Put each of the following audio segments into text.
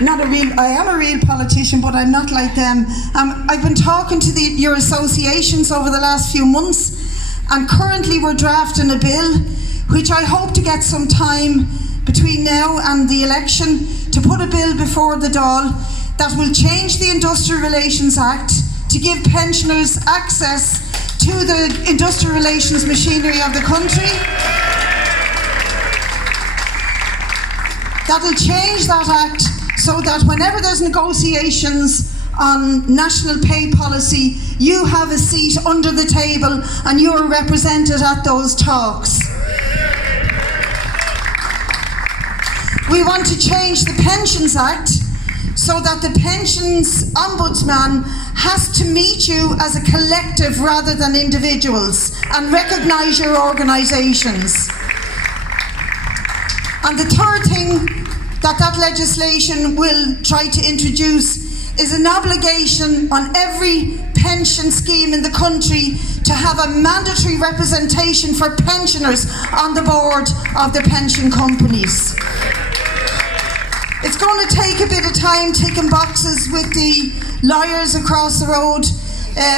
I am a real politician, but I'm not like them. I've been talking to your associations over the last few months, and currently we're drafting a bill, which I hope to get some time between now and the election to put a bill before the Dáil that will change the Industrial Relations Act to give pensioners access to the industrial relations machinery of the country. That'll change that act so that whenever there's negotiations on national pay policy, you have a seat under the table and you're represented at those talks. We want to change the Pensions Act so that the Pensions Ombudsman has to meet you as a collective rather than individuals and recognise your organisations. And the third thing that legislation will try to introduce is an obligation on every pension scheme in the country to have a mandatory representation for pensioners on the board of the pension companies. It's going to take a bit of time ticking boxes with the lawyers across the road,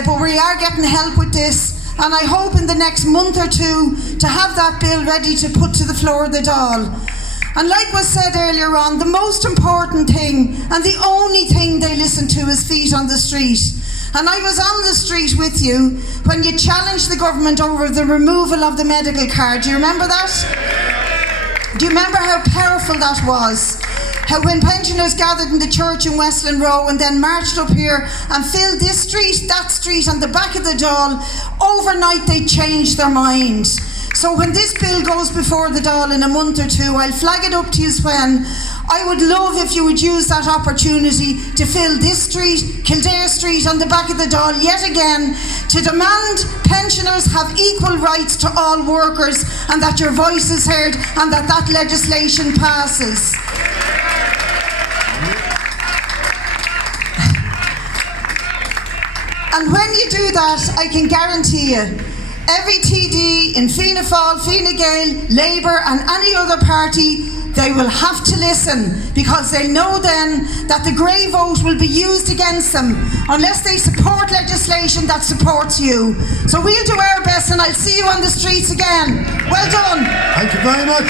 but we are getting help with this, and I hope in the next month or two to have that bill ready to put to the floor of the Dáil. And like was said earlier on, the most important thing and the only thing they listen to is feet on the street. And I was on the street with you when you challenged the government over the removal of the medical card. Do you remember that? Do you remember how powerful that was? How when pensioners gathered in the church in Westland Row and then marched up here and filled this street, that street and the back of the Dáil, overnight they changed their mind. So when this bill goes before the Dáil in a month or two, I'll flag it up to you when I would love if you would use that opportunity to fill this street, Kildare Street and the back of the Dáil yet again to demand pensioners have equal rights to all workers and that your voice is heard and that legislation passes. And when you do that, I can guarantee you, every TD in Fianna Fáil, Fine Gael, Labour and any other party, they will have to listen because they know then that the grey vote will be used against them unless they support legislation that supports you. So we'll do our best and I'll see you on the streets again. Well done. Thank you very much.